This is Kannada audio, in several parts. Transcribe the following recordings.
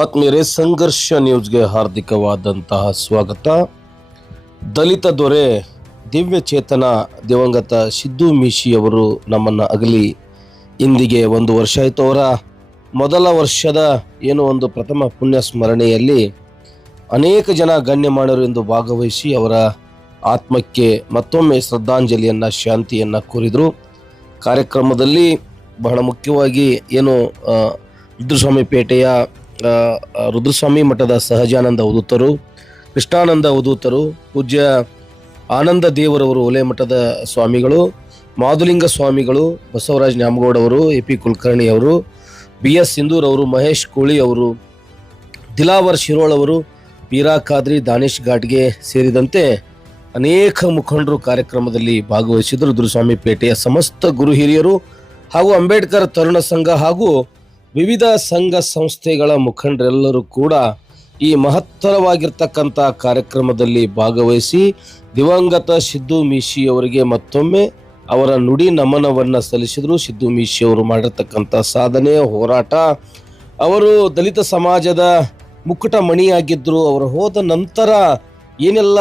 ಆತ್ಮೀಯರೇ, ಸಂಘರ್ಷ ನ್ಯೂಸ್ಗೆ ಹಾರ್ದಿಕವಾದಂತಹ ಸ್ವಾಗತ. ದಲಿತ ದೊರೆ ದಿವ್ಯ ಚೇತನ ದಿವಂಗತ ಸಿದ್ದು ಮೀಶಿ ಅವರು ನಮ್ಮನ್ನು ಅಗಲಿ ಇಂದಿಗೆ 1 ವರ್ಷ ಆಯಿತು. ಅವರ ಮೊದಲ ವರ್ಷದ ಒಂದು ಪ್ರಥಮ ಪುಣ್ಯ ಸ್ಮರಣೆಯಲ್ಲಿ ಅನೇಕ ಜನ ಗಣ್ಯಮಾನ್ಯರು ಎಂದು ಭಾಗವಹಿಸಿ ಅವರ ಆತ್ಮಕ್ಕೆ ಮತ್ತೊಮ್ಮೆ ಶ್ರದ್ಧಾಂಜಲಿಯನ್ನು, ಶಾಂತಿಯನ್ನು ಕೋರಿದರು. ಕಾರ್ಯಕ್ರಮದಲ್ಲಿ ಬಹಳ ಮುಖ್ಯವಾಗಿ ರುದ್ರಸ್ವಾಮಿ ಪೇಟೆಯ ರುದ್ರಸ್ವಾಮಿ ಮಠದ ಸಹಜಾನಂದ ಅವಧೂತರು, ಕೃಷ್ಣಾನಂದ ಅವಧೂತರು, ಪೂಜ್ಯ ಆನಂದ ದೇವರವರು ಒಲೆ ಮಠದ ಸ್ವಾಮಿಗಳು, ಮಾಧುಲಿಂಗ ಸ್ವಾಮಿಗಳು, ಬಸವರಾಜ್ ನ್ಯಾಮಗೌಡ ಅವರು, ಎ.ಪಿ. ಕುಲಕರ್ಣಿ ಅವರು, ಬಿ.ಎಸ್. ಸಿಂಧೂರ್ ಅವರು, ಮಹೇಶ್ ಕೋಳಿ ಅವರು, ದಿಲಾವರ್ ಶಿರೋಳ್ ಅವರು, ಪೀರಾ ಖಾದ್ರಿ, ದಾನಿಶ್ ಘಾಟ್ಗೆ ಸೇರಿದಂತೆ ಅನೇಕ ಮುಖಂಡರು ಕಾರ್ಯಕ್ರಮದಲ್ಲಿ ಭಾಗವಹಿಸಿದರು. ರುದ್ರಸ್ವಾಮಿ ಪೇಟೆಯ ಸಮಸ್ತ ಗುರು ಹಿರಿಯರು ಹಾಗೂ ಅಂಬೇಡ್ಕರ್ ತರುಣ ಸಂಘ ಹಾಗೂ ವಿವಿಧ ಸಂಘ ಸಂಸ್ಥೆಗಳ ಮುಖಂಡರೆಲ್ಲರೂ ಕೂಡ ಈ ಮಹತ್ತರವಾಗಿರ್ತಕ್ಕಂಥ ಕಾರ್ಯಕ್ರಮದಲ್ಲಿ ಭಾಗವಹಿಸಿ ದಿವಂಗತ ಸಿದ್ದು ಮೀಶಿ ಅವರಿಗೆ ಮತ್ತೊಮ್ಮೆ ಅವರ ನುಡಿ ನಮನವನ್ನು ಸಲ್ಲಿಸಿದರು. ಸಿದ್ದು ಮೀಶಿ ಅವರು ಮಾಡಿರ್ತಕ್ಕಂಥ ಸಾಧನೆ, ಹೋರಾಟ, ಅವರು ದಲಿತ ಸಮಾಜದ ಮುಕ್ಕುಟ ಮಣಿಯಾಗಿದ್ದರು. ಅವರು ಹೋದ ನಂತರ ಏನೆಲ್ಲ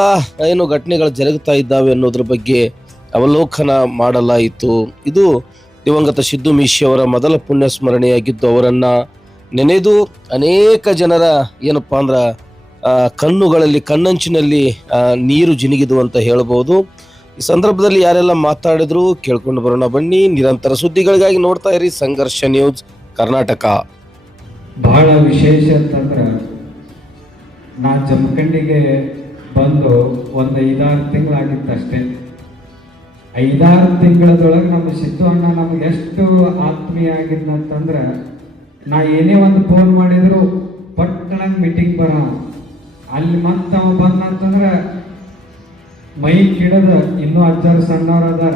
ಘಟನೆಗಳು ಜರುಗುತ್ತಾ ಇದ್ದಾವೆ ಅನ್ನೋದ್ರ ಬಗ್ಗೆ ಅವಲೋಕನ ಮಾಡಲಾಯಿತು. ಇದು ದಿವಂಗತ ಸಿದ್ದು ಮೀಶಿ ಅವರ ಮೊದಲ ಪುಣ್ಯ ಸ್ಮರಣೆಯಾಗಿದ್ದು, ಅವರನ್ನು ನೆನೆದು ಅನೇಕ ಜನರ ಕಣ್ಣುಗಳಲ್ಲಿ ಕಣ್ಣಂಚಿನಲ್ಲಿ ನೀರು ಜಿನುಗಿದು ಅಂತ ಹೇಳ್ಬೋದು. ಈ ಸಂದರ್ಭದಲ್ಲಿ ಯಾರೆಲ್ಲ ಮಾತಾಡಿದ್ರು ಕೇಳ್ಕೊಂಡು ಬರೋಣ ಬನ್ನಿ. ನಿರಂತರ ಸುದ್ದಿಗಳಿಗಾಗಿ ನೋಡ್ತಾ ಇರಿ ಸಂಘರ್ಷ ನ್ಯೂಸ್ ಕರ್ನಾಟಕ. ಬಹಳ ವಿಶೇಷ ಅಂತಂದ್ರೆ, ನಾ ಜಮಖಂಡಿಗೆ ಬಂದು 1-5-6 ತಿಂಗಳಾಗಿತ್ತಷ್ಟೇ. 5-6 ತಿಂಗಳದೊಳಗೆ ನಮ್ಮ ಸಿದ್ದು ಅಣ್ಣ ನಮ್ಗೆ ಎಷ್ಟು ಆತ್ಮೀಯ ಆಗಿದ್ನಂತಂದ್ರೆ, ನಾ ಏನೇ ಒಂದು ಫೋನ್ ಮಾಡಿದ್ರು ಪಟ್ಟಣಂಗೆ ಮೀಟಿಂಗ್ ಬರೋ ಅಲ್ಲಿ ಮತ್ತೆ ಅವ ಬಂದಂತಂದ್ರೆ ಮೈಕ್ ಹಿಡದ ಇನ್ನೂ ಅಜ್ಜಾರು ಸಣ್ಣವ್ರು ಅದಾರ,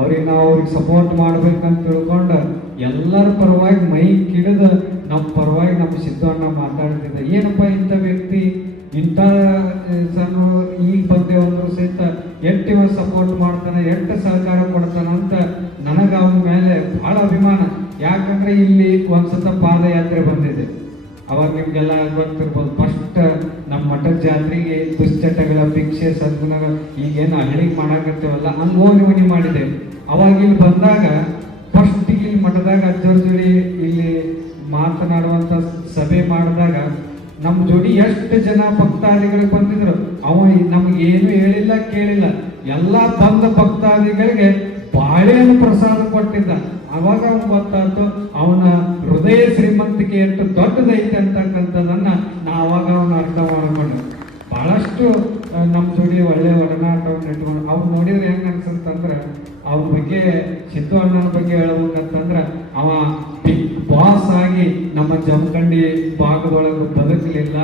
ಅವ್ರಿಗೆ ಸಪೋರ್ಟ್ ಮಾಡ್ಬೇಕಂತ ತಿಳ್ಕೊಂಡು ಎಲ್ಲರ ಪರವಾಗಿ ಮೈಕ್ ಹಿಡಿದ ನಮ್ಮ ಪರವಾಗಿ ನಮ್ಮ ಸಿದ್ದು ಅಣ್ಣ ಮಾತಾಡ್ತಿದ್ದ. ಏನಪ್ಪ ಇಂಥ ವ್ಯಕ್ತಿ ಇಂಥ ಸಣ್ಣ ಈಗ ಬಂದೇವ್ ಅಂದ್ರು ಸಹಿತ ಎಷ್ಟು ಇವ ಸಪೋರ್ಟ್ ಮಾಡ್ತಾನೆ, ಎಷ್ಟು ಸಹಕಾರ ಕೊಡ್ತಾನ ಅಂತ ನನಗೆ ಅವನ ಮೇಲೆ ಬಹಳ ಅಭಿಮಾನ. ಯಾಕಂದ್ರೆ ಇಲ್ಲಿ ಒಂದ್ಸತ ಪಾದಯಾತ್ರೆ ಬಂದಿದೆ, ಅವಾಗ ನಿಮ್ಗೆಲ್ಲ ಗೊತ್ತಿರ್ಬೋದು. ಫಸ್ಟ್ ನಮ್ಮ ಮಠದ ಜಾತ್ರೆಗೆ ದುಶ್ಚಟಗಳ ಭಿಕ್ಷೆ ಸದ್ಗುಣ ಈಗೇನು ಹಳ್ಳಿಗೆ ಮಾಡಾಕತ್ತೇವಲ್ಲ ಹಂಗೋನಿ ಮಾಡಿದೆ. ಅವಾಗ ಇಲ್ಲಿ ಬಂದಾಗ ಫಸ್ಟ್ ಇಲ್ಲಿ ಮಠದಾಗ ಅಜ್ಜರ ಜೋಡಿ ಇಲ್ಲಿ ಮಾತನಾಡುವಂತ ಸಭೆ ಮಾಡಿದಾಗ ನಮ್ಮ ಜೋಡಿ ಎಷ್ಟು ಜನ ಭಕ್ತಾದಿಗಳಿಗೆ ಬಂದಿದ್ರು. ಅವ ನಮ್ಗೆ ಏನು ಹೇಳಿಲ್ಲ ಕೇಳಿಲ್ಲ, ಎಲ್ಲ ಬಂದ ಭಕ್ತಾದಿಗಳಿಗೆ ಬಾಳೆಹಣ್ಣು ಪ್ರಸಾದ ಕೊಟ್ಟಿದ್ದ. ಅವಾಗ ಅವನು ಗೊತ್ತಾಯ್ತು ಅವನ ಹೃದಯ ಶ್ರೀಮಂತಿಕೆ ಎಷ್ಟು ದೊಡ್ಡದೈತೆ ಅಂತಕ್ಕಂಥದ್ದನ್ನ ನಾ ಅವಾಗ ಅವನ ಅರ್ಥ ಮಾಡ್ಕೊಂಡು ಬಹಳಷ್ಟು ನಮ್ಮ ಜೋಡಿ ಒಳ್ಳೆ ಒಡನಾಟವನ್ನು ಇಟ್ಕೊಂಡು ಅವ್ನು ನೋಡಿದ್ರೆ ಹೆಂಗ ಅನ್ಸಂತಂದ್ರೆ, ಅವನ ಬಗ್ಗೆ ಸಿದ್ದು ಅಣ್ಣನ ಬಗ್ಗೆ ಹೇಳ್ಬೇಕಂತಂದ್ರೆ, ಅವ ಬಿಗ್ ಬಾಸ್ ಆಗಿ ನಮ್ಮ ಜಮಖಂಡಿ ಭಾಗದೊಳಗೆ ಬದುಕಲಿಲ್ಲ,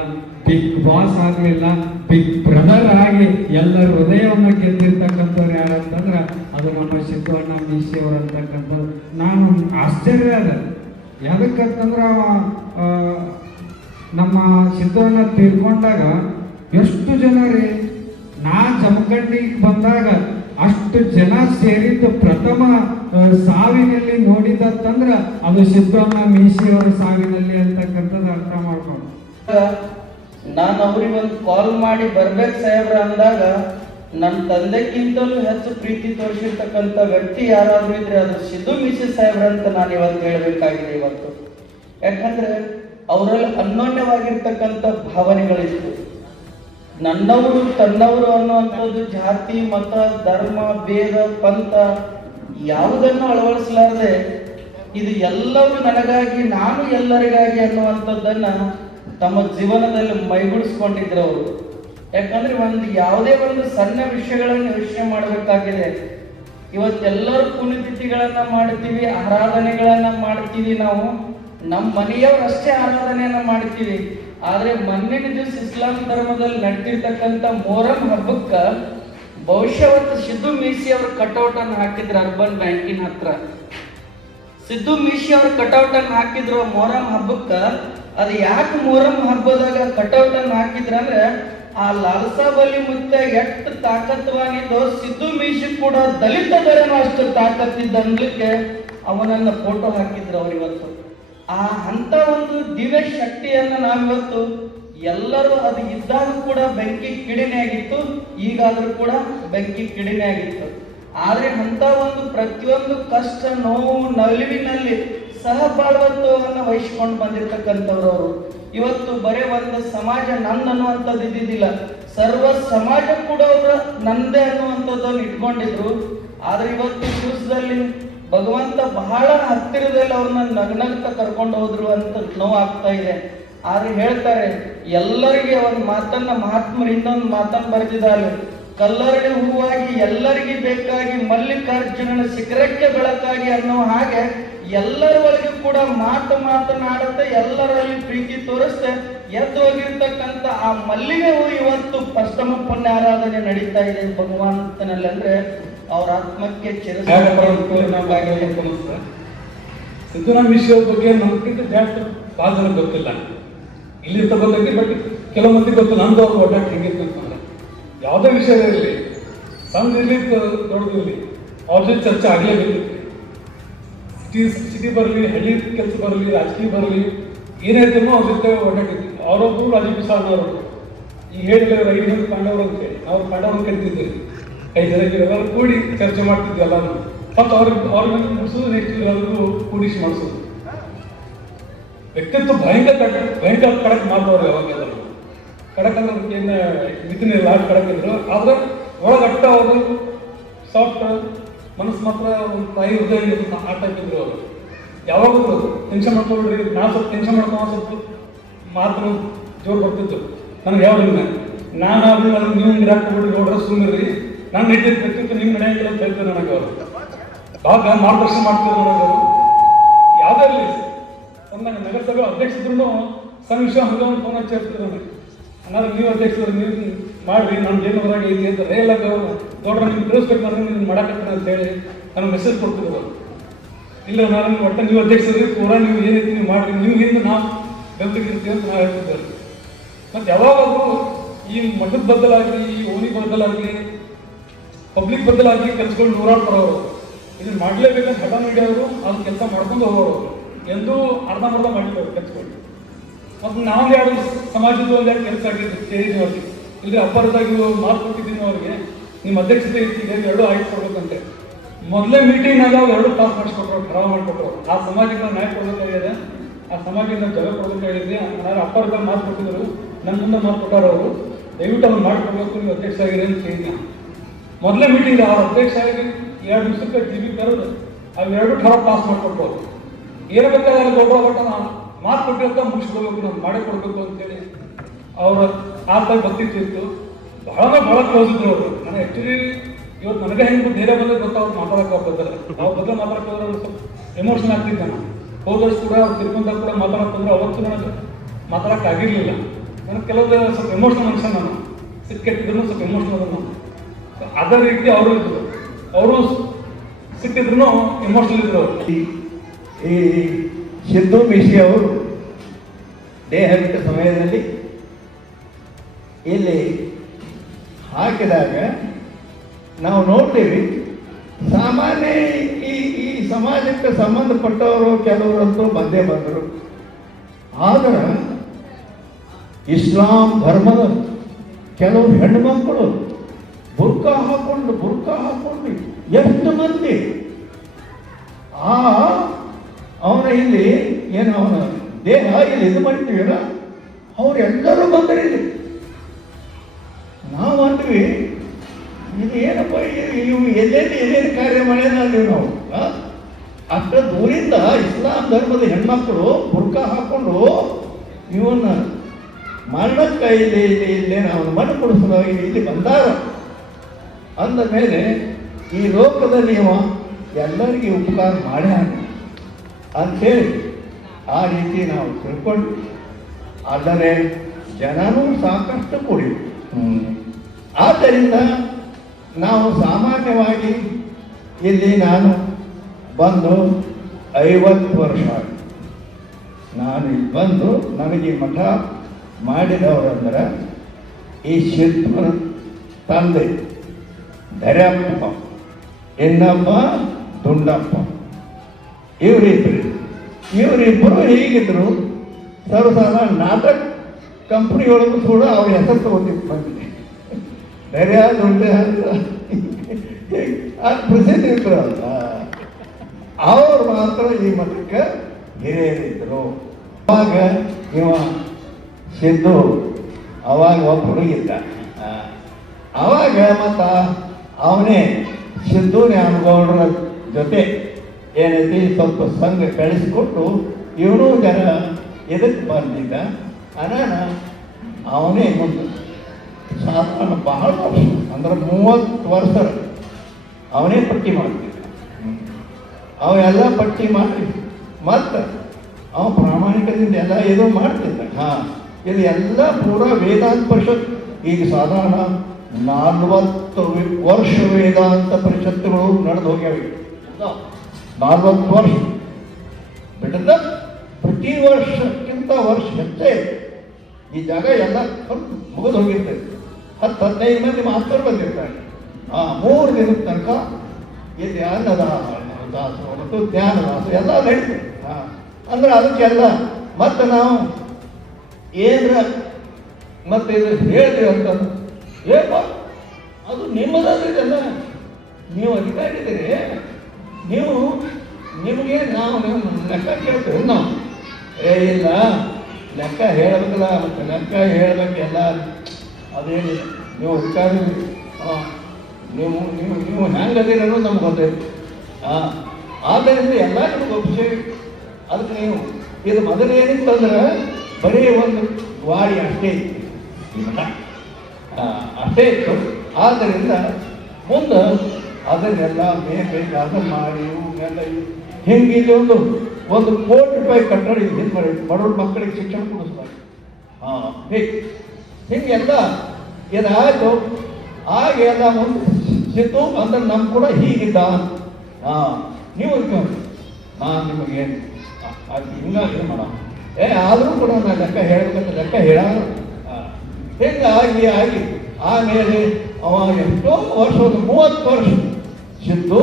ಬಿಗ್ ಬಾಸ್ ಆಗ್ಲಿಲ್ಲ, ಬಿಗ್ ಬ್ರದರ್ ಆಗಿ ಎಲ್ಲರ ಹೃದಯವನ್ನು ಗೆದ್ದಿರ್ತಕ್ಕಂಥವ್ರು ಯಾರಂತಂದ್ರೆ ಅದು ನಮ್ಮ ಸಿದ್ದು ಅಣ್ಣ ಮೀಶಿ ಅವರು ಅಂತಕ್ಕಂಥದ್ದು. ನಾನು ಆಶ್ಚರ್ಯ ಅದ, ಯಾಕಂತಂದ್ರೆ ಅವ ನಮ್ಮ ಸಿದ್ದು ಅಣ್ಣ ತೀರ್ಕೊಂಡಾಗ ಎಷ್ಟು ಜನ ರೀ, ನಾ ಜಮಖಂಡಿಗೆ ಬಂದಾಗ ಅಷ್ಟು ಜನ ಸೇರಿದ್ದು ಪ್ರಥಮ ಸಾವಿನಲ್ಲಿ ನೋಡಿದಂದ್ರ ಅದು ಸಿದ್ದು ಅಣ್ಣ ಮೀಶಿ ಅವರ ಸಾವಿನಲ್ಲಿ ಅಂತಕ್ಕಂಥದ್ದು ಅರ್ಥ ಮಾಡ್ಕೊಂಡು ನಾನು ಅವ್ರಿಗೆ ಒಂದು ಕಾಲ್ ಮಾಡಿ ಬರ್ಬೇಕು ಸಾಹೇಬ್ರ ಅಂದಾಗ, ನನ್ನ ತಂದೆಕ್ಕಿಂತಲೂ ಹೆಚ್ಚು ಪ್ರೀತಿ ತೋರಿಸಿರ್ತಕ್ಕಂಥ ವ್ಯಕ್ತಿ ಯಾರಾದ್ರೂ ಇದ್ರೆ ಅದು ಸಿದ್ದು ಮೀಶಿ ಸಾಹೇಬ್ರ ಅಂತ ನಾನು ಇವತ್ತು ಹೇಳ್ಬೇಕಾಗಿದೆ ಇವತ್ತು. ಯಾಕಂದ್ರೆ ಅವರಲ್ಲಿ ಅನ್ಯೋನ್ಯವಾಗಿರ್ತಕ್ಕಂಥ ಭಾವನೆಗಳಿತ್ತು. ನನ್ನವರು ತನ್ನವರು ಅನ್ನುವಂಥದ್ದು ಜಾತಿ, ಮತ, ಧರ್ಮ, ಭೇದ, ಪಂಥ ಯಾವುದನ್ನು ಅಳವಡಿಸಲಾರದೆ ಇದು ಎಲ್ಲವೂ ನನಗಾಗಿ, ನಾನು ಎಲ್ಲರಿಗಾಗಿ ಅನ್ನುವಂಥದ್ದನ್ನ ತಮ್ಮ ಜೀವನದಲ್ಲಿ ಮೈಗೂಡಿಸ್ಕೊಂಡಿದ್ರು ಅವರು. ಯಾಕಂದ್ರೆ ಯಾವುದೇ ಒಂದು ಸಣ್ಣ ವಿಷಯಗಳನ್ನು ಯೋಚನೆ ಮಾಡಬೇಕಾಗಿದೆ. ಇವತ್ತೆಲ್ಲರೂ ಪುಣ್ಯತಿಥಿಗಳನ್ನ ಮಾಡ್ತೀವಿ, ಆರಾಧನೆಗಳನ್ನ ಮಾಡ್ತೀವಿ. ನಾವು ನಮ್ಮ ಮನೆಯವರಷ್ಟೇ ಆರಾಧನೆಯನ್ನ ಮಾಡ್ತೀವಿ. ಆದ್ರೆ ಮೊನ್ನೆನ ದಿವಸ ಇಸ್ಲಾಂ ಧರ್ಮದಲ್ಲಿ ನಡೆದಿರ್ತಕ್ಕಂಥ ಮೊಹರಂ ಹಬ್ಬಕ್ಕ ಬಹುಶಃ ಸಿದ್ದು ಮೀಶಿ ಅವ್ರ ಕಟೌಟ್ ಅನ್ನು ಹಾಕಿದ್ರು ಅರ್ಬನ್ ಬ್ಯಾಂಕಿನ ಹತ್ರ. ಸಿದ್ದು ಮೀಶಿ ಅವ್ರ ಕಟೌಟ್ ಅನ್ನು ಹಾಕಿದ್ರು ಮೊಹರಂ ಹಬ್ಬಕ್ಕ. ಅದು ಯಾಕೆ ಮೊಹರಂ ಹಬ್ಬದಾಗ ಕಟೌಟ್ ಅನ್ನು ಹಾಕಿದ್ರ ಅಂದ್ರೆ, ಆ ಲಾಲ್ಸಾ ಬಲಿ ಮುತ್ತ ಎಷ್ಟು ತಾಕತ್ವಾಗಿದ್ದೋ ಸಿದ್ದು ಮೀಶಿ ಕೂಡ ದಲಿತ ದೊರೆನೂ ಅಷ್ಟು ತಾಕತ್ತಿದ್ದ ಅನ್ಲಿಕ್ಕೆ ಅವನನ್ನ ಫೋಟೋ ಹಾಕಿದ್ರು ಅವ್ರು ಇವತ್ತು. ಅಂತ ಒಂದು ದಿವ್ಯ ಶಕ್ತಿಯನ್ನ ನಾವಿವತ್ತು ಎಲ್ಲರೂ ಅದು ಇದ್ದಾಗ ಕೂಡ ಬೆಂಕಿ ಕಿಡಿನೇ ಆಗಿತ್ತು, ಈಗಾದ್ರೂ ಕೂಡ ಬೆಂಕಿ ಕಿಡಿನೇ ಆಗಿತ್ತು. ಆದ್ರೆ ಅಂತ ಒಂದು ಪ್ರತಿಯೊಂದು ಕಷ್ಟ ನೋವು ನಲಿವಿನಲ್ಲಿ ಸಹಬಾಳ್ವತ್ವವನ್ನು ವಹಿಸ್ಕೊಂಡು ಬಂದಿರತಕ್ಕಂಥವ್ರು ಅವರು. ಇವತ್ತು ಬರೀ ಒಂದು ಸಮಾಜ ನಂದು ಅನ್ನುವಂಥದ್ದು ಇದ್ದಿದ್ದಿಲ್ಲ, ಸರ್ವ ಸಮಾಜ ಕೂಡ ಅವರು ನಂದೇ ಅನ್ನುವಂಥದ್ದನ್ನು ಇಟ್ಕೊಂಡಿದ್ರು. ಆದ್ರೆ ಇವತ್ತು ದಿವಸದಲ್ಲಿ ಭಗವಂತ ಬಹಳ ಹತ್ತಿರದಲ್ಲಿ ಅವ್ರನ್ನ ನಗ್ನಗ್ತ ಕರ್ಕೊಂಡು ಹೋದ್ರು ಅಂತ ನೋವಾಗ್ತಾ ಇದೆ. ಆದ್ರೆ ಹೇಳ್ತಾರೆ, ಎಲ್ಲರಿಗೆ ಒಂದು ಮಾತನ್ನ ಮಹಾತ್ಮರಿಂದ ಒಂದು ಮಾತನ್ನು ಬರೆದಿದ್ದಾರೆ, ಕಲ್ಲರಳಿ ಹೂವಾಗಿ ಎಲ್ಲರಿಗೆ ಬೇಕಾಗಿ ಮಲ್ಲಿಕಾರ್ಜುನನ ಶಿಖರಕ್ಕೆ ಬೆಳಕಾಗಿ ಅನ್ನೋ ಹಾಗೆ ಎಲ್ಲರ ಒಳಗೆ ಕೂಡ ಮಾತನಾಡುತ್ತೆ, ಎಲ್ಲರಲ್ಲಿ ಪ್ರೀತಿ ತೋರಿಸ್ತೆ ಎದ್ದು ಹೋಗಿರ್ತಕ್ಕಂಥ ಆ ಮಲ್ಲಿಗೆ ಹೂ ಇವತ್ತು ಅಷ್ಟಮ ಪುಣ್ಯ ಆರಾಧನೆ ನಡೀತಾ ಇದೆ ಭಗವಂತನಲ್ಲಿ. ಅಂದ್ರೆ ಅವ್ರ ಆತ್ಮಕ್ಕೆ ಸಿದ್ದರಾಮ ವಿಷಯದ ಬಗ್ಗೆ ನಮ್ಗಿಂತ ಜಾಸ್ತಿ ಭಾಳ ಜನ ಗೊತ್ತಿಲ್ಲ, ಇಲ್ಲಿ ಗೊತ್ತೈತಿ, ಬಟ್ ಕೆಲವು ಮಂದಿ ಗೊತ್ತಿಲ್ಲ ನಮ್ದು ಅವ್ರು ಒಡ್ಡಾಟ ಹೆಂಗಿತ್ತು ಅಂತಂದ್ರೆ ಯಾವುದೇ ವಿಷಯ ಇರಲಿ, ಸಣ್ಣ ಇರಲಿ ದೊಡ್ಡದಿರಲಿ ಅವ್ರ ಜೊತೆ ಚರ್ಚೆ ಆಗಲೇಬೇಕಿತ್ತು. ಸಿಟಿ ಬರಲಿ, ಹಳ್ಳಿ ಕೆಲಸ ಬರಲಿ, ರಾಜಕೀಯ ಬರಲಿ, ಏನಾಯ್ತು ಅವ್ರ ಜೊತೆ ಒಡ್ಡಾಟಿದ್ವಿ. ಅವರೊಬ್ಬರು ರಾಜೀವ್ ಪ್ರಸಾದ್ ಅವರು ಈ ಹೇಳಿದ್ರೆ 5 ಮಂದಿ ಪಾಂಡವರು ಅಂತ ಹೇಳಿ ನಾವು ಪಾಂಡವರು ಕರಿತಿದ್ವಿ. 5 ಜನ ಎಲ್ಲರೂ ಕೂಡಿ ಚರ್ಚೆ ಮಾಡ್ತಿದ್ವಿ ಎಲ್ಲಾನು. ಮತ್ತು ಅವ್ರಿಗೆ ಮುಗಿಸೋದು, ನೆಕ್ಸ್ಟ್ ಎಲ್ಲರಿಗೂ ಕೂಡಿಸಿ ಮಾಡಿಸೋದು. ವ್ಯಕ್ತಿತ್ವ ಭಯಂಕರ ಕಡಕ್ ಮಾಡಿದವ್ರು ಯಾವಾಗೆಲ್ಲ. ಕಡಕ್ ಅಂದ್ರೆ ಏನು ಮಿತಿನಿಲ್ಲ, ಕಡಕ್ ಇದ್ರು. ಆದ್ರೆ ಒಳಗಟ್ಟ ಅವರು ಸಾಫ್ಟ್ ಮನಸ್ಸು ಮಾತ್ರ ಒಂದು ತಾಯಿ ಹೃದಯ ಆಟ ಇದ್ರು ಅವರು. ಯಾವಾಗಲೂ ಟೆನ್ಷನ್ ಮಾಡ್ಕೊಳ್ರಿ, ನಾ ಸ್ವಲ್ಪ ಟೆನ್ಷನ್ ಮಾಡ್ಕೊಂಡು ಸ್ವಲ್ಪ ಮಾತು ಜೋರು ಬರ್ತಿತ್ತು ನನಗೆ. ಯಾವ್ದಿಲ್ಲ ನಾನು ನನಗೆ ನೀವು ಗಿರಾಕ್ ಬಿಡ್ರಿ ನೋಡ್ರೆ ಸುಮ್ಮನಿರಿ, ನಾನು ನಡೀತಿದ್ದು ವ್ಯಕ್ತಿತ್ವ ನಿಮ್ಮ ನಡೆಯಂಗಿಲ್ಲ ಅಂತ ಹೇಳ್ತಾರೆ ನನಗೆ. ಅವರು ಭಾಗ ಮಾರ್ಗದರ್ಶನ ಮಾಡ್ತಿದ್ರು ನನಗೆ. ಅವರು ಯಾವುದೇ ಇರಲಿ, ನನ್ನ ನಗರಸಭೆ ಅಧ್ಯಕ್ಷರು ಸಣ್ಣ ವಿಷಯ ಹಂಗೆ ಒಂದು ಫೋನ್ ಹಚ್ಚಿರ್ತಿದ್ರು ನನಗೆ. ಅನ್ನಾದ್ರೆ ನೀವು ಅಧ್ಯಕ್ಷರು ನೀವು ಮಾಡಿರಿ, ನನ್ನ ಏನವರಾಗ ಐತಿ ಅಂತ ರೇಲಾಗ ದೊಡ್ಡ ನಿಮ್ಗೆ ತಿಳಿಸ್ಬೇಕು, ನಾನು ನೀವು ಮಾಡಕತ್ತೀನಿ ಅಂತ ಹೇಳಿ ನನಗೆ ಮೆಸೇಜ್ ಕೊಡ್ತಿದ್ರು. ಇಲ್ಲ ನಾನು ಒಟ್ಟು ನೀವು ಅಧ್ಯಕ್ಷರು ಪೂರ ನೀವು ಏನೈತಿ ನೀವು ಮಾಡಿರಿ, ನೀವು ಹಿಂದೆ ನಾವು ಬೆಂಬಲಿಗಿರ್ತೀವಿ ಅಂತ ನಾವು ಹೇಳ್ತಿದ್ದಾರೆ. ಮತ್ತು ಯಾವಾಗಾದರೂ ಈ ಮಠದ ಬದಲಾಗಲಿ, ಈ ಓಣಿ ಬದಲಾಗಲಿ, ಪಬ್ಲಿಕ್ ಬದಲಾಗಲಿ ಕೆಲಸಗಳು ನೂರಾರು ಬರೋರು. ಇದನ್ನು ಮಾಡಲೇಬೇಕಂತ ಹಠ ನೀಡಿಯವರು ಅದು ಕೆಲಸ ಮಾಡ್ಕೊಂಡು ಹೋಗೋರು. ಎಂದೂ ಅರ್ಧಂಬರ್ಧ ಮಾಡಿದ್ರು ಕೆಲಸಗಳು. ಮತ್ತು ನಾವು ಎರಡು ಸಮಾಜದ ಒಂದೆರಡು ಕೆಲಸ ಆಗಿದ್ದು ಸೇರಿದ್ವಿ ಅವ್ರಿಗೆ. ಇಲ್ಲಿ ಅಬ್ಬರದಾಗಿ ಮಾತು ಕೊಟ್ಟಿದ್ದೀನಿ ಅವ್ರಿಗೆ, ನಿಮ್ಮ ಅಧ್ಯಕ್ಷತೆ ಈಗ 2 ಆಯ್ಕೆ ಕೊಡ್ಬೇಕಂತೆ. ಮೊದಲೇ ಮೀಟಿಂಗ್ನಾಗ ಅವ್ರು 2 ಪಾಸ್ ಮಾಡಿಸ್ಕೊಟ್ರು, ಠರಾವ್ ಮಾಡಿಕೊಟ್ರು. ಆ ಸಮಾಜಕ್ಕೆ ನ್ಯಾಯ ಕೊಡ್ಬೇಕಾಗಿದೆ, ಆ ಸಮಾಜದಿಂದ ಜಗ ಕೊಡ್ಬೇಕಾಗಿದೆ. ನಾನು ಅಪ್ಪರದಾಗ ಮಾತು ಕೊಟ್ಟಿದ್ರು, ನನ್ನ ಮುಂದೆ ಮಾತು ಕೊಟ್ಟಾರ ಅವರು. ದಯವಿಟ್ಟು ಅವ್ರು ಮಾಡಿಕೊಡ್ಬೇಕು, ನೀವು ಅಧ್ಯಕ್ಷ ಆಗಿರಿ ಅಂತ ಹೇಳಿದ್ನ. ಮೊದಲೇ ಮೀಟಿಂಗ್ ಅವ್ರ ಅಧ್ಯಕ್ಷ ಆಗಿ 2 ದಿವಸಕ್ಕೆ TV ಕರೆದು ಅವೆರಡು ಠರಾವ್ ಪಾಸ್ ಮಾಡಿಕೊಟ್ರು. ಅವರು ಏನು ಬೇಕಾದ್ರೆ ಗೊಬ್ಬರ ಬಟ್ಟ ನಾವು ಮಾತು ಕೊಟ್ಟಿರ್ತ ಮುಗಿಸ್ಕೊಡ್ಬೇಕು, ನಾವು ಮಾಡಿ ಕೊಡ್ಬೇಕು ಅಂತೇಳಿ ಅವ್ರ ಆತ ಭಕ್ತಿತ್ವ ಇತ್ತು. ಬಹಳ ಕ್ಲೋಸ್ ಇದ್ರು ಅವರು. ನಾನು ಆ್ಯಕ್ಚುಲಿ ಇವತ್ತು ನನಗೆ ಹೆಂಗೆ ಧೈರ್ಯ ಬಂದ್ರೆ ಗೊತ್ತಾ, ಅವ್ರು ಮಾತಾಡೋಕೆ ಬದಲು ನಾವು ಬದಲು ಮಾತಾಡೋಕೆ ಹೋದ್ರೆ ಸ್ವಲ್ಪ ಎಮೋಷನ್ ಆಗ್ತಿದ್ದೆ. ನಾನು ಹೋದಷ್ಟು ಕೂಡ ಅವ್ರು ತಿರ್ಕೊಂಡಾಗ ಕೂಡ ಮಾತಾಡೋಕೆ ಅವತ್ತು ನನಗೆ ಮಾತಾಡೋಕೆ ಆಗಿರಲಿಲ್ಲ. ನನಗೆ ಕೆಲವೊಂದು ಸ್ವಲ್ಪ ಎಮೋಷನಲ್ ಮನುಷ್ಯ, ನಾನು ಸಿಕ್ಕೆಟ್ಟಿದ್ರು ಸ್ವಲ್ಪ ಎಮೋಷನಲ್ ಅದ ನಾನು. ಅದೇ ರೀತಿ ಅವರು ಇದ್ರು, ಅವರು ಸಿಕ್ಕಿದ್ರು ಎಮೋಷನಲ್ ಇದ್ರು ಅವರು. ಈ ಸಿದ್ದು ಮಿಶಿ ಅವರು ದೇಹ ಬಿಟ್ಟ ಸಮಯದಲ್ಲಿ ಇಲ್ಲಿ ಹಾಕಿದಾಗ ನಾವು ನೋಡ್ತೀವಿ, ಸಾಮಾನ್ಯ ಈ ಸಮಾಜಕ್ಕೆ ಸಂಬಂಧಪಟ್ಟವರು ಕೆಲವರಂತೂ ಬಂದೇ ಬಂದರು. ಆದರೆ ಇಸ್ಲಾಂ ಧರ್ಮದ ಕೆಲವು ಹೆಣ್ಮಕ್ಕಳು ಬುರ್ಕಾ ಹಾಕೊಂಡು ಎಷ್ಟು ಮಂದಿ ಅವನ ಇಲ್ಲಿ ಏನು ಅವನ ದೇಹ ಇಲ್ಲಿ ಇದು ಮಾಡ್ತೀವಲ್ಲ, ಅವರೆಲ್ಲರೂ ಬಂದರಿಲ್ಲಿ. ನಾವು ಅಂದ್ವಿ ಇದು ಏನಪ್ಪ, ಇವು ಎಲ್ಲೇನು ಕಾರ್ಯ ಮಾಡ್ಯಾನಲ್ರಿ ನಾವು. ಅಷ್ಟ ದೂರಿಂದ ಇಸ್ಲಾಂ ಧರ್ಮದ ಹೆಣ್ಮಕ್ಕಳು ಬುರ್ಕಾ ಹಾಕೊಂಡು ಇವನ್ನ ಮರಣಕ್ಕೆ ಇಲ್ಲಿ ಅವನು ಮಣ್ಣು ಕೊಡಿಸಲು ಇಲ್ಲಿ ಬಂದಾರ ಅಂದ ಮೇಲೆ ಈ ಲೋಕದಲ್ಲಿ ಇವ ಎಲ್ಲರಿಗೆ ಉಪಕಾರ ಮಾಡ್ಯಾನ ಅಂಥೇಳಿ ಆ ರೀತಿ ನಾವು ತಿಳ್ಕೊಂಡು, ಆದರೆ ಜನನೂ ಸಾಕಷ್ಟು ಕೂಡಿ. ಆದ್ದರಿಂದ ನಾವು ಸಾಮಾನ್ಯವಾಗಿ ಇಲ್ಲಿ ನಾನು ಬಂದು 50 ವರ್ಷ ನಾನು ಇಲ್ಲಿ ಬಂದು ನನಗೆ ಮಠ ಮಾಡಿದವರಂದ್ರೆ ಈ ಶಿಲ್ಪನ ತಂದೆ ಧರ್ಯಪ್ಪ, ಇನ್ನೊಬ್ಬ ದುಂಡಪ್ಪ, ಇವರಿಬ್ಬರು ಇವರಿಬ್ಬರು ಹೀಗಿದ್ರು ಸರ್ವಸಾಧಾರಣ ನಾಟಕ ಕಂಪ್ನಿಯೊಳಗೂ ಕೂಡ ಅವ್ರ ಹೆಸರು ತಗೋತಿತ್ತು ಬಂದಿದೆ ಬೇರೆ ದೊಡ್ಡ ಪ್ರಸಿದ್ಧ ಇದ್ರು ಅವ್ರು ಮಾತ್ರ ಈ ಮಠಕ್ಕೆ ಹಿರಿಯರಿದ್ರು. ಅವಾಗ ಇವ ಸಿದ್ದು ಅವಾಗ ಒಬ್ಬ ಹುಡುಗಿದ್ದ. ಅವಾಗ ಮತ್ತ ಅವನೇ ಸಿದ್ದು ನ್ಯಾಮಗೌಡರ ಜೊತೆ ಏನೈತಿ ಸ್ವಲ್ಪ ಸಂಘ ಬೆಳೆಸಿಕೊಟ್ಟು ಇವನು ಜನ ಎದಕ್ಕೆ ಬಂದಿದ್ದ ಅನಾನ ಅವನೇ ಮುಂದೆ ಸಾಧಾರಣ ಬಹಳ ವರ್ಷ ಅಂದ್ರೆ 30 ವರ್ಷ ಅವನೇ ಪಟ್ಟಿ ಮಾಡ್ತಿದ್ದ. ಅವೆಲ್ಲ ಪಟ್ಟಿ ಮಾಡಿ ಮತ್ತು ಅವ ಪ್ರಾಮಾಣಿಕದಿಂದ ಎಲ್ಲ ಇದು ಮಾಡ್ತಿದ್ದ. ಇದು ಎಲ್ಲ ಪೂರ ವೇದಾಂತ ಪರಿಷತ್ ಈಗ ಸಾಧಾರಣ 40 ವರ್ಷ ವೇದಾಂತ ಪರಿಷತ್ತುಗಳು ನಡೆದು ಹೋಗ್ಯಾವ. 40 ವರ್ಷ ಬಿಟ್ಟದ ಪ್ರತಿ ವರ್ಷಕ್ಕಿಂತ ವರ್ಷ ಹೆಚ್ಚೇ ಈ ಜಾಗ ಎಲ್ಲ ಸ್ವಲ್ಪ ಮುಗಿದು ಹೋಗಿರ್ತದೆ. 10-15 ಮಂದಿ ಮಾಸ್ತರು ಬಂದಿರ್ತಾರೆ. 3 ದಿನದ ತನಕ ಇಲ್ಲಿ ಅನ್ನದಾಸ ಮತ್ತು ಧ್ಯಾನದಾಸ ಎಲ್ಲ ನಡೀತದೆ. ಅಂದ್ರೆ ಅದಕ್ಕೆಲ್ಲ ಮತ್ತು ನಾವು ಏನರ ಮತ್ತೆ ಇದು ಹೇಳಿದ್ವಿ ಅಂತ ಏಪ ಅದು ನಿಮ್ಮದಾದ್ರಿದಲ್ಲ, ನೀವು ಅಧಿಕಾರಿದ್ದೀರಿ, ನಿಮಗೆ ನಾವು ಲೆಕ್ಕ ಕೇಳ್ತೇವೆ. ನಾವು ಇಲ್ಲ ಲೆಕ್ಕ ಹೇಳಬೇಕಲ್ಲ, ಮತ್ತು ಲೆಕ್ಕ ಹೇಳಬೇಕೆಲ್ಲ ಅದೇನಿಲ್ಲ, ನೀವು ಅಧಿಕಾರಿ ನೀವು ನೀವು ನೀವು ಹೆಂಗದೀರ ಅನ್ನೋದು ನಮ್ಗೆ ಗೊತ್ತೈತಿ. ಆದ್ದರಿಂದ ಎಲ್ಲ ನಿಮ್ಗೆ ಒಪ್ಪಿಸಿ ಅದಕ್ಕೆ ನೀವು ಇದು ಮೊದಲೇನಿತ್ತಂದ್ರೆ ಬರೀ ಒಂದು ವಾಡಿ ಅಷ್ಟೇ ಇತ್ತು, ಅಷ್ಟೇ ಇತ್ತು. ಆದ್ದರಿಂದ ಮುಂದೆ ಅದನ್ನೆಲ್ಲ ಬೇಕಾದ ಮಾಡಿ ಇವನ್ನೆಲ್ಲ ಹಿಂಗೆ ಒಂದು ₹1 ಕೋಟಿ ಕಟ್ಟಡ ಇದು ಮಾಡಿ ಬಡವ್ರ ಮಕ್ಕಳಿಗೆ ಶಿಕ್ಷಣ ಕೊಡಿಸ್ತಾರೆ. ಹಿಂಗೆಲ್ಲ ಇದಾಯಿತು. ಆಗ ಎಲ್ಲ ಮುಂದೆ ಸಿದ್ದು ಅಂದ್ರೆ ನಮ್ಮ ಕೂಡ ಹೀಗಿದ್ದ. ನೀವು ನಾನು ನಿಮಗೇನು ಹಿಂಗಾಗಿ ಮಾಡೋ ಆದರೂ ಕೂಡ ನಾನು ಲೆಕ್ಕ ಹೇಳಬೇಕಂತ ಲೆಕ್ಕ ಹೇಳ ಆಗಿ ಆಮೇಲೆ ಅವ ಎಷ್ಟೋ ವರ್ಷ ಒಂದು 30 ವರ್ಷ ಸಿದ್ದು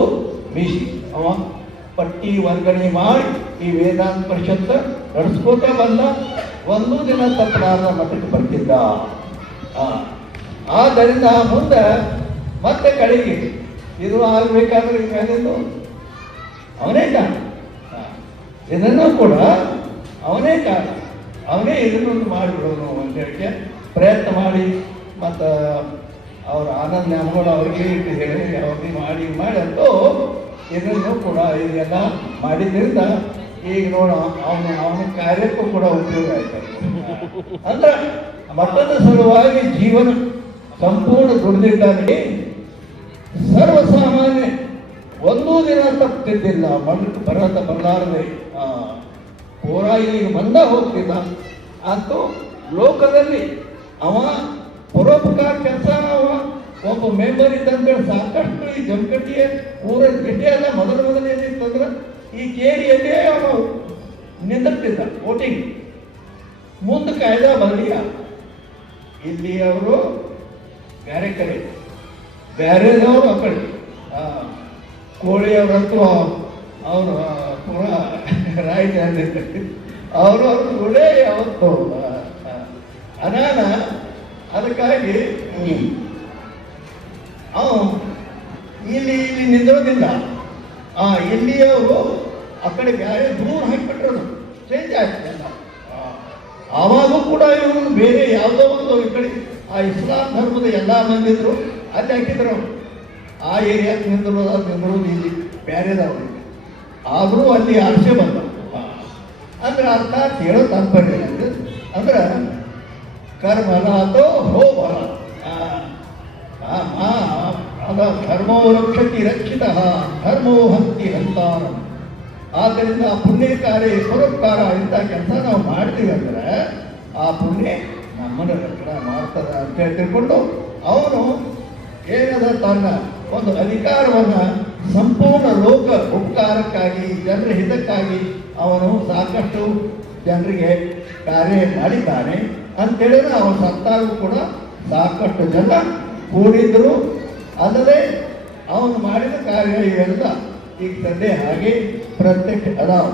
ಮೀಸಿ ಅವ ಪಟ್ಟಿ ವರ್ಗಣೆ ಮಾಡಿ ಈ ವೇದಾಂತ ಪರಿಷತ್ ನಡೆಸ್ಕೋತ ಬಂದ. ಒಂದು ದಿನ ತಪ್ಪಲಾರದ ಮಠಕ್ಕೆ ಬರ್ತಿದ್ದ. ಆದ್ದರಿಂದ ಮುಂದೆ ಮತ್ತೆ ಕಡೆಗೆ ಇದು ಆಗಬೇಕಾದ್ರೆ ಮೇಲಿಂದು ಅವನೇ ಕಾರಣ, ಇದನ್ನು ಕೂಡ ಅವನೇ ಕಾರಣ, ಅವನೇ ಇದನ್ನೊಂದು ಮಾಡಿಬಿಡೋನು ಅಂತ ಹೇಳಿ ಪ್ರಯತ್ನ ಮಾಡಿ ಮತ್ತು ಅವ್ರ ಆನಂದ ನ್ಯಾಮಗೌಡ ಅವ್ರಿಗೆ ಇಟ್ಟು ಹೇಳಿ ಅವ್ರಿಗೆ ಮಾಡಿ ಅಂತೂ ಇದನ್ನು ಕೂಡ ಇದೆಲ್ಲ ಮಾಡಿದ್ರಿಂದ ಈಗ ನೋಡ ಅವನ ಕಾರ್ಯಕ್ಕೂ ಕೂಡ ಉಪಯೋಗ ಆಯ್ತು. ಅಂದ್ರೆ ಮಠದ ಸಲುವಾಗಿ ಜೀವನ ಸಂಪೂರ್ಣ ದುಡಿದಿದ್ದಾನೆ. ಸರ್ವಸಾಮಾನ್ಯ ಒಂದೂ ದಿನ ತಪ್ಪಿದ್ದಿಲ್ಲ. ಮಠಕ್ಕೆ ಬರಲಾರದೆ ಪೂರಾ ಈಗ ಬಂದ ಹೋಗ್ತಿದ್ದ. ಅಂತೂ ಲೋಕದಲ್ಲಿ ಅವ ಪರೋಪಕಾರ ಕೆಲಸ ಅವ ಒಬ್ಬ ಮೆಂಬರ್ ಇದ್ದಂತೇಳಿ ಸಾಕಷ್ಟು ಈ ಜಮಖಂಡಿಯ ಊರ ಗಿಟ್ಟಿ ಎಲ್ಲ ಮೊದಲು ಏನಿತ್ತಂದ್ರೆ ಈ ಕೇರಿಯಲ್ಲೇ ಅವ ನಿಂದಿರ್ತಿದ್ದ ವೋಟಿಂಗ್. ಮುಂದೆ ಕಾಯ್ದೆ ಬರಲಿಲ್ಲ. ಇಲ್ಲಿ ಅವರು ಬೇರೆ ಕಡೆ ಬೇರೆದವರು ಆ ಕಡೆ ಕೋಳಿಯವರಂತೂ ಅವರು ಪೂರ ರಾಯ್ಟ್ ಅವರು ಕೂಡ ಯಾವತ್ತು ಅನಾನ. ಅದಕ್ಕಾಗಿ ಇಲ್ಲಿ ನಿಂದಿರೋದಿಲ್ಲ. ಇಲ್ಲಿಯವರು ಆ ಕಡೆ ಬೇರೆ ದೂರ ಹಾಕಿಬಿಟ್ರು, ಚೇಂಜ್ ಆಗ್ತಿಲ್ಲ. ಆವಾಗೂ ಕೂಡ ಇವರು ಬೇರೆ ಯಾವುದೋ ಒಂದು ಈ ಕಡೆ ಇಸ್ಲಾಂ ಧರ್ಮದ ಎಲ್ಲ ಮಂದಿದ್ರು ಅಲ್ಲಿ ಹಾಕಿದ್ರು. ಆ ಏರಿಯಾಕ್ಕೆ ನಿಂದಿರೋದು ಇಲ್ಲಿ ಬೇರೆದವ್ರು. ಆದರೂ ಅಲ್ಲಿ ಆಸೆ ಬಂದವು. ಅಂದ್ರೆ ಅರ್ಥ ಹೇಳೋ ತಾತ್ಪರ್ಯ ಅಂದ್ರೆ ಕರ್ಮಲ ಅಥವಾ ಹೋ ಬಲ ಧರ್ಮೋ ರಕ್ಷತಿ ರಕ್ಷಿತ ಧರ್ಮೋ ಹಂತಿ ಹಂತಾರ. ಆದ್ದರಿಂದ ಪುಣ್ಯ ಕಾರ್ಯ ಪರೋಪಕಾರ ಇಂಥ ಕೆಲಸ ನಾವು ಮಾಡ್ತೀವಿ ಅಂದ್ರೆ ಆ ಪುಣ್ಯ ನಮ್ಮನ್ನು ರಕ್ಷಣೆ ಮಾಡ್ತದೆ ಅಂತೇಳಿ ತಿಳ್ಕೊಂಡು ಅವನು ಏನದ ತನ್ನ ಒಂದು ಅಧಿಕಾರವನ್ನು ಸಂಪೂರ್ಣ ಲೋಕ ಉಪಕಾರಕ್ಕಾಗಿ ಜನರ ಹಿತಕ್ಕಾಗಿ ಅವನು ಸಾಕಷ್ಟು ಜನರಿಗೆ ಕಾರ್ಯ ಮಾಡಿದ್ದಾನೆ ಅಂತೇಳಿದ್ರೆ ಅವನ ಸತ್ತಾಗೂ ಕೂಡ ಸಾಕಷ್ಟು ಜನ ಕೂಡಿದ್ರು. ಅಲ್ಲದೆ ಅವನು ಮಾಡಿದ ಕಾರ್ಯ ಇವೆಲ್ಲ ಈಗ ತಂದೆ ಹಾಗೆ ಪ್ರತ್ಯಕ್ಷ ಅದಾವ.